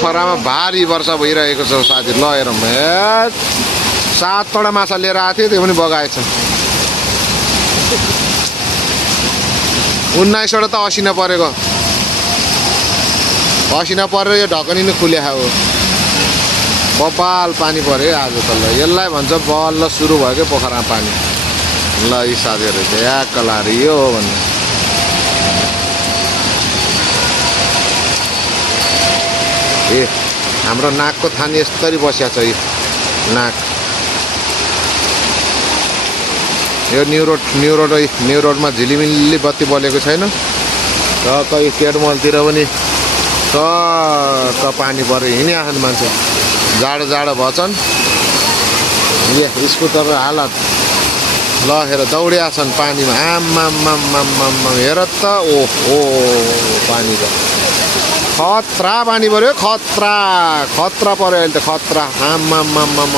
पोखरामा भारी वर्षा भइरहेको छ साथी। ल हेरौँ, 7वटा माछा लिएर आएको थिएँ, त्यो पनि बगाएछ। 19वटा त असिना परेको, असिना परेर यो ढकनी नै खुल्या हो। बबाल पानी पऱ्यो आज त। ल यसलाई भन्छ बल्ल सुरु भयो क्या पोखरामा पानी। ल यी साथीहरू चाहिँ या कलारी यो हो भन्नु। ए हाम्रो नाकको थानी यस्तरी बसिया छ। यो नाक यो न्यू रोडमा झिलिमिली बत्ती बलेको छैन र कहीँ केडमलतिर पनि पानी पऱ्यो। हिँडिआछन् मान्छे, जाडो भएछन्। ए स्कुटर हालत ल हेर दौडिया छन् पानीमा। आम्माम हेर त, ओहो पानी त खतरा पानी पऱ्यो। खतरा पऱ्यो अहिले त, खतरा। आम्माम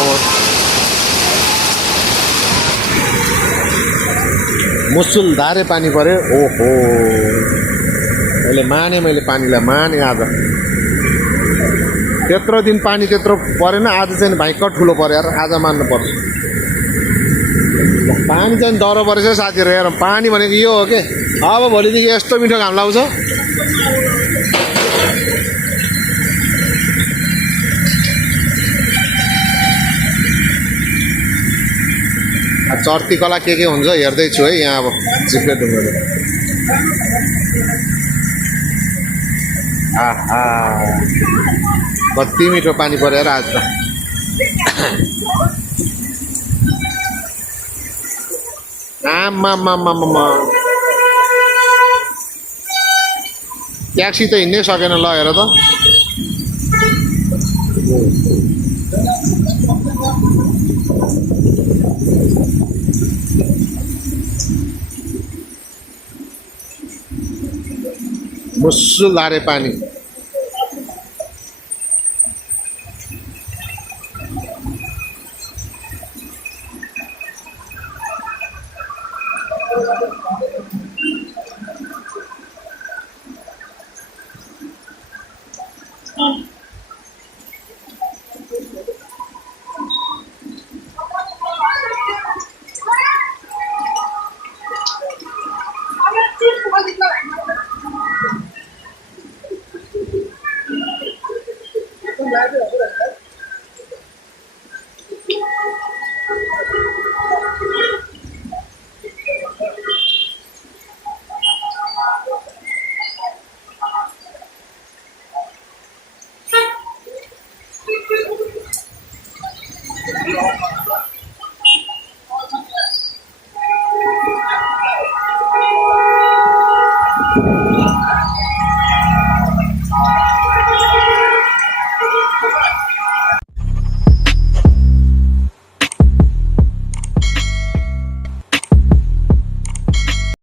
मुसुलधारे पानी पऱ्यो। ओहो अहिले माने, मैले पानीलाई माने आज। त्यत्रो दिन पानी त्यत्रो परेन, आज चाहिँ भयङ्कर ठुलो पऱ्यो यार। आज मान्नु पर्छ, पानी चाहिँ डह्रो परेछ साथीहरू। हेर पानी भनेको यो हो के। अब भोलिदेखि यस्तो मिठो घाम लाउँछ। चर्ती कला के हुन्छ हेर्दैछु है यहाँ। अब चिप्ले ढुङ्गाले आहा कति मिठो पानी पऱ्यो यार आज त। आम्माम ट्याक्सी त हिँड्नै सकेन। ल हेर त, मुसुलधारे पानी।